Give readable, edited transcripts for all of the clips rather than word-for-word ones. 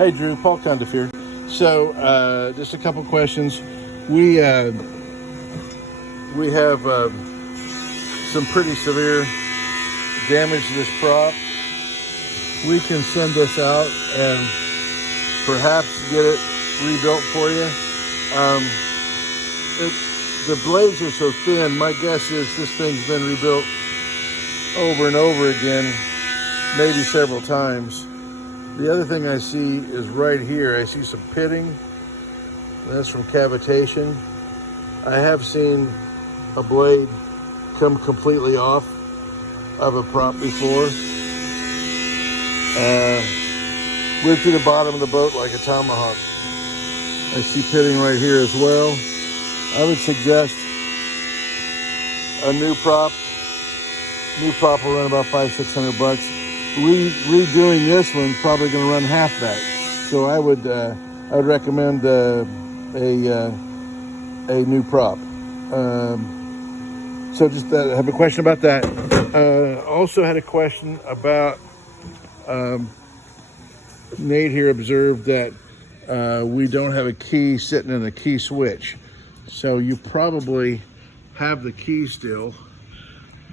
Hey Drew, Paul Cundiff here. So just a couple questions. We have some pretty severe damage to this prop. We can send this out and perhaps get it rebuilt for you. The blades are so thin, my guess is this thing's been rebuilt over and over again, maybe several times. The other thing I see is right here, I see some pitting. That's from cavitation. I have seen a blade come completely off of a prop before. Went through the bottom of the boat like a tomahawk. I see pitting right here as well. I would suggest a new prop. New prop will run about $500-600. Redoing this one's probably going to run half that. So I would recommend a new prop. So just have a question about that. Also had a question about Nate here observed that we don't have a key sitting in a key switch. So you probably have the key still,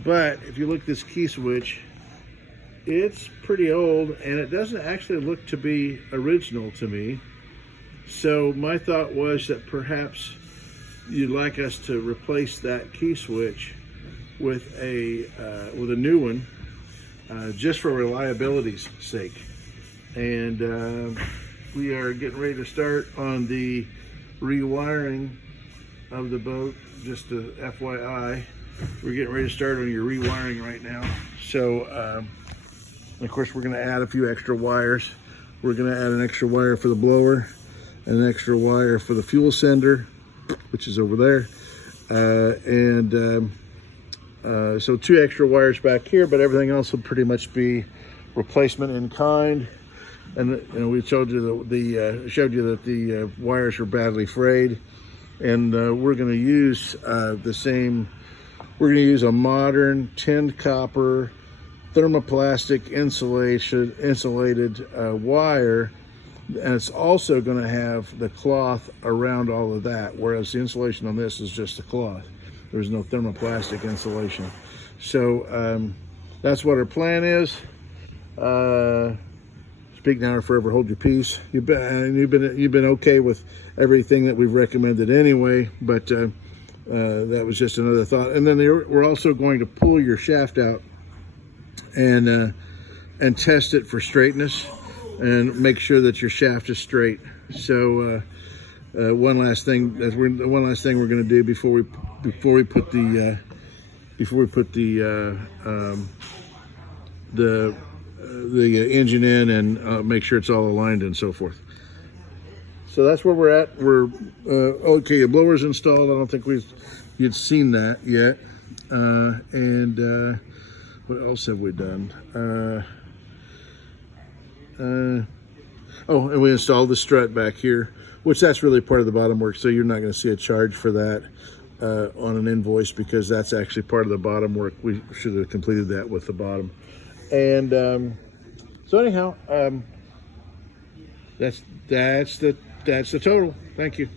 but if you look at this key switch, it's pretty old and it doesn't actually look to be original to me. So my thought was that perhaps you'd like us to replace that key switch with a new one, just for reliability's sake. And we are getting ready to start on the rewiring of the boat. Just a FYI, we're getting ready to start on your rewiring right now. So of course we're going to add a few extra wires. We're going to add an extra wire for the blower, an extra wire for the fuel sender, which is over there, so 2 extra wires back here, but everything else will pretty much be replacement in kind. And we showed you that the wires are badly frayed, and we're going to use We're going to use a modern tinned copper thermoplastic insulated wire, and it's also going to have the cloth around all of that, whereas the insulation on this is just a cloth. There's no thermoplastic insulation. So that's what our plan is. Speak now or forever hold your peace. You've been okay with everything that we've recommended anyway, but that was just another thought. And then we're also going to pull your shaft out and test it for straightness and make sure that your shaft is straight. So one last thing we're going to do before we put the engine in and make sure it's all aligned and so forth. So that's where we're at. We're okay. The blower's installed. I don't think you'd seen that yet. And what else have we done? And we installed the strut back here, which that's really part of the bottom work. So you're not going to see a charge for that on an invoice, because that's actually part of the bottom work. We should have completed that with the bottom. And so anyhow, that's the total. Thank you.